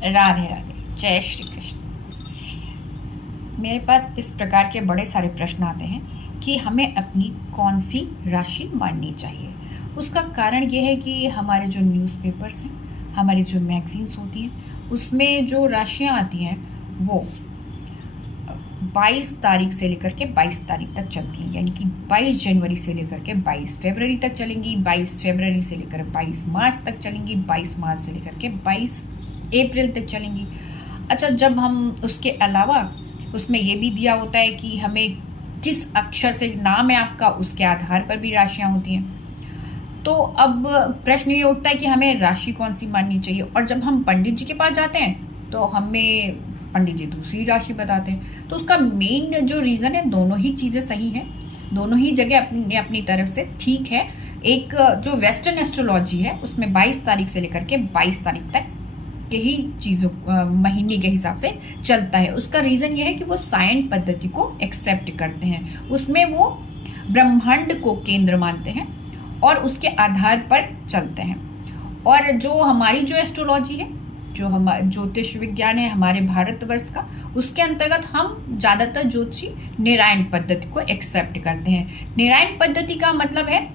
राधे राधे, जय श्री कृष्ण। मेरे पास इस प्रकार के बड़े सारे प्रश्न आते हैं कि हमें अपनी कौन सी राशि माननी चाहिए। उसका कारण ये है कि हमारे जो न्यूज़पेपर्स हैं, हमारी जो मैगज़ीन्स होती हैं, उसमें जो राशियाँ आती हैं वो 22 तारीख से लेकर के 22 तारीख तक चलती हैं। यानी कि 22 जनवरी से लेकर के 22 फरवरी तक चलेंगी, 22 फरवरी से लेकर 22 मार्च तक चलेंगी, 22 मार्च से लेकर के 22 अप्रैल तक चलेंगी। अच्छा, जब हम उसके अलावा उसमें ये भी दिया होता है कि हमें किस अक्षर से नाम है आपका, उसके आधार पर भी राशियाँ होती हैं। तो अब प्रश्न ये उठता है कि हमें राशि कौन सी माननी चाहिए। और जब हम पंडित जी के पास जाते हैं तो हमें पंडित जी दूसरी राशि बताते हैं। तो उसका मेन जो रीज़न है, दोनों ही चीज़ें सही हैं, दोनों ही जगह अपनी अपनी तरफ से ठीक है। एक जो वेस्टर्न एस्ट्रोलॉजी है उसमें 22 तारीख से लेकर के 22 तारीख तक के ही चीज़ों महीने के हिसाब से चलता है। उसका रीज़न ये है कि वो सायन पद्धति को एक्सेप्ट करते हैं, उसमें वो ब्रह्मांड को केंद्र मानते हैं और उसके आधार पर चलते हैं। और जो हमारी जो एस्ट्रोलॉजी है, जो हमारा ज्योतिष विज्ञान है हमारे भारतवर्ष का, उसके अंतर्गत हम ज़्यादातर ज्योतिषी नारायण पद्धति को एक्सेप्ट करते हैं। नारायण पद्धति का मतलब है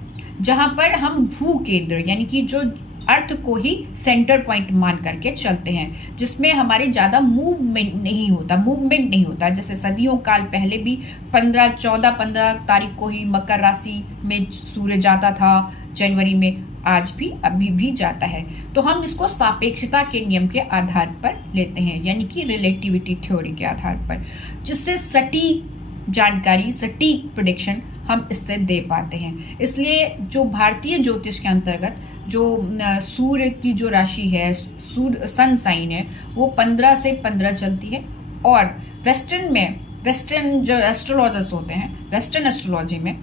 जहाँ पर हम भू केंद्र यानी कि जो अर्थ को ही सेंटर पॉइंट मान करके चलते हैं, जिसमें हमारी ज़्यादा मूवमेंट नहीं होता। जैसे सदियों काल पहले भी 15 तारीख को ही मकर राशि में सूर्य जाता था जनवरी में, आज भी अभी भी जाता है। तो हम इसको सापेक्षता के नियम के आधार पर लेते हैं, यानी कि रिलेटिविटी थ्योरी के आधार पर, जिससे सटीक जानकारी, सटीक प्रेडिक्शन हम इससे दे पाते हैं। इसलिए जो भारतीय ज्योतिष के अंतर्गत जो सूर्य की जो राशि है, सूर्य सन साइन है, वो 15 से 15 चलती है। और वेस्टर्न जो एस्ट्रोलॉजर्स होते हैं, वेस्टर्न एस्ट्रोलॉजी में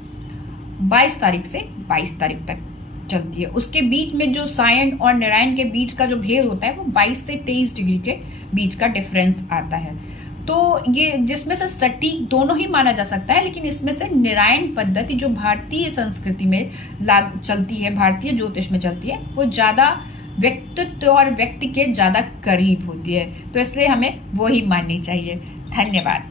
22 तारीख से 22 तारीख तक चलती है। उसके बीच में जो सायन और नारायण के बीच का जो भेद होता है वो 22 से 23 डिग्री के बीच का डिफरेंस आता है। तो ये जिसमें से सटीक दोनों ही माना जा सकता है, लेकिन इसमें से नारायण पद्धति जो भारतीय संस्कृति में चलती है, भारतीय ज्योतिष में चलती है, वो ज़्यादा व्यक्तित्व और व्यक्ति के ज़्यादा करीब होती है। तो इसलिए हमें वो ही माननी चाहिए। धन्यवाद।